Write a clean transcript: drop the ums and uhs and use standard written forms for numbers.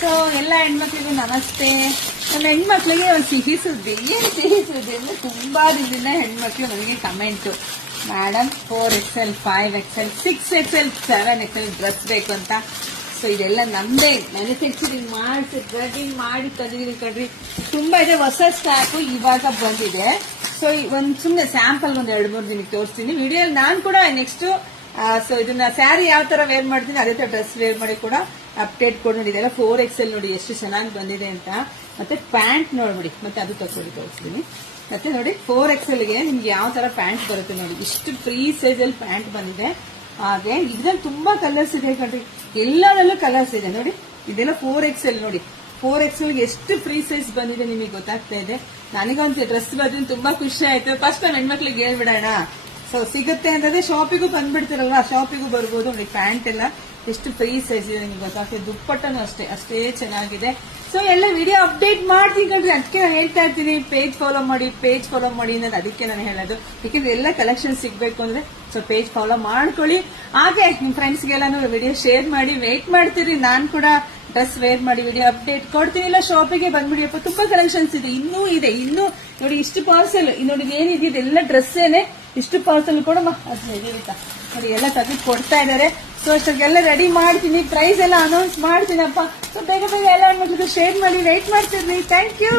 So ಎಲ್ಲ ಹೆಣ್ಮಕ್ಳಿಗೂ ನಮಸ್ತೆ. ನಮ್ಮ ಹೆಣ್ಮಕ್ಳಿಗೆ ಒಂದು ಸಿಹಿ ಸುದ್ದಿ. ಏನ್ ಸಿಹಿ ಸುದ್ದಿ ಅಂದ್ರೆ ತುಂಬಾ ದಿನದಿಂದ ಹೆಣ್ಮಕ್ಳು ನನಗೆ comment, madam 4XL, 5XL, 6XL, 7XL dress ಬೇಕು ಅಂತ. ಸೊ ಇದೆಲ್ಲ ನಮ್ದೇ ಮ್ಯಾನುಫ್ಯಾಕ್ಚರಿಂಗ್ ಮಾಡಿ ತಂದಿದೀನಿ ಕಣ್ರಿ. ತುಂಬಾ ಇದೆ, ಹೊಸ ಸ್ಟಾಕು ಇವಾಗ ಬಂದಿದೆ. ಸೊ ಒಂದ್ ಸುಮ್ನೆ ಸ್ಯಾಂಪಲ್ ಒಂದ್ 2-3 ದಿನಕ್ಕೆ ತೋರಿಸ್ತೀನಿ ವಿಡಿಯೋ. ನಾನ್ ಕೂಡ ನೆಕ್ಸ್ಟ್ ಸೊ ಇದನ್ನ ಸ್ಯಾರಿ ಯಾವ ತರ ವೇರ್ ಮಾಡ್ತೀನಿ ಅದೇ ತರ ಡ್ರೆಸ್ ವೇರ್ ಮಾಡಿ ಕೂಡ ಅಪ್ಡೇಟ್ ಕೊಡ್ ನೋಡಿ. ಇದೆಲ್ಲ 4XL ನೋಡಿ ಎಷ್ಟು ಚೆನ್ನಾಗಿ ಬಂದಿದೆ ಅಂತ. ಮತ್ತೆ ಪ್ಯಾಂಟ್ ನೋಡ್ಬಿಡಿ, ಮತ್ತೆ ಅದು ತಗೊಳ್ಳಿ ತೋರಿಸ್ತೀನಿ. ಮತ್ತೆ ನೋಡಿ 4XL ಗೆ ನಿಮ್ಗೆ ಯಾವ ತರ ಪ್ಯಾಂಟ್ ಬರುತ್ತೆ ನೋಡಿ, ಇಷ್ಟು ಫ್ರೀ ಸೈಜ್ ಅಲ್ಲಿ ಪ್ಯಾಂಟ್ ಬಂದಿದೆ. ಹಾಗೆ ಇದ್ರಲ್ಲಿ ತುಂಬಾ ಕಲರ್ಸ್ ಇದೆ ಕಣ್ರಿ, ಎಲ್ಲದರಲ್ಲೂ ಕಲರ್ಸ್ ಇದೆ ನೋಡಿ. ಇದೆಲ್ಲ 4XL ನೋಡಿ, 4XL ಗೆ ಎಷ್ಟು ಫ್ರೀ ಸೈಜ್ ಬಂದಿದೆ ನಿಮಗೆ ಗೊತ್ತಾಗ್ತಾ ಇದೆ. ನನಗಂತೂ ಡ್ರೆಸ್ ಬಂದ್ರೆ ತುಂಬಾ ಖುಷಿ ಆಯ್ತು. ಫಸ್ಟ್ ನಮ್ಮ ಹೆಣ್ಮಕ್ಳಿಗೆ ಹೇಳ್ಬಿಡೋಣ, ಸೊ ಸಿಗುತ್ತೆ ಅಂತಂದ್ರೆ ಶಾಪಿಗೂ ಬಂದ್ಬಿಡ್ತಿರಲ್ವಾ, ಶಾಪಿಗೂ ಬರ್ಬೋದು ನೋಡಿ. ಪ್ಯಾಂಟ್ ಎಲ್ಲ ಎಷ್ಟು ಫ್ರೀ ಸೈಜ್ ಇದೆ ನಿಮ್ಗೆ ಗೊತ್ತಾಗ್ತದೆ. ದುಪ್ಪಟ್ಟನು ಅಷ್ಟೇ ಚೆನ್ನಾಗಿದೆ. ಸೊ ಎಲ್ಲ ವಿಡಿಯೋ ಅಪ್ಡೇಟ್ ಮಾಡ್ತೀನಿ ಕಣ್ರಿ, ಅದಕ್ಕೆ ನಾನು ಹೇಳ್ತಾ ಇರ್ತೀನಿ ಪೇಜ್ ಫಾಲೋ ಮಾಡಿ ಅನ್ನೋದು. ಅದಕ್ಕೆ ನಾನು ಹೇಳೋದು, ಯಾಕಂದ್ರೆ ಎಲ್ಲ ಕಲೆಕ್ಷನ್ ಸಿಗ್ಬೇಕು ಅಂದ್ರೆ ಸೊ ಪೇಜ್ ಫಾಲೋ ಮಾಡ್ಕೊಳ್ಳಿ. ಹಾಗೆ ನಿಮ್ ಫ್ರೆಂಡ್ಸ್ಗೆಲ್ಲಾನು ವಿಡಿಯೋ ಶೇರ್ ಮಾಡಿ. ವೇಟ್ ಮಾಡ್ತೀರಿ, ನಾನ್ ಕೂಡ ಡ್ರೆಸ್ ವೇರ್ ಮಾಡಿ ವಿಡಿಯೋ ಅಪ್ಡೇಟ್ ಕೊಡ್ತೀನಿ. ಇಲ್ಲ ಶಾಪಿಗೆ ಬಂದ್ಬಿಡಿಯಪ್ಪ, ತುಂಬಾ ಕಲೆಕ್ಷನ್ಸ್ ಇದೆ, ಇನ್ನೂ ನೋಡಿ. ಇಷ್ಟು ಪಾರ್ಸೆಲ್ ನೋಡಿ ಏನಿದೆ, ಇದೆಲ್ಲ ಡ್ರೆಸ್ ಏನೆ. ಇಷ್ಟು ಪಾರ್ಸೆಲ್ ಕೂಡ ನೋಡಿ ಎಲ್ಲ ತೆಗೆದು ಕೊಡ್ತಾ ಇದಾರೆ. ಸೊ ಅಷ್ಟಕ್ಕೆಲ್ಲ ರೆಡಿ ಮಾಡ್ತೀನಿ, ಪ್ರೈಸ್ ಎಲ್ಲ ಅನೌನ್ಸ್ ಮಾಡ್ತೀನಪ್ಪ. ಸೊ ಬೇಗ ಎಲ್ಲ ಹೆಣ್ಮಕ್ಳಿಗೆ ಶೇರ್ ಮಾಡಿ. ವೇಟ್ ಮಾಡ್ತಿರ್ಲಿ. Thank you.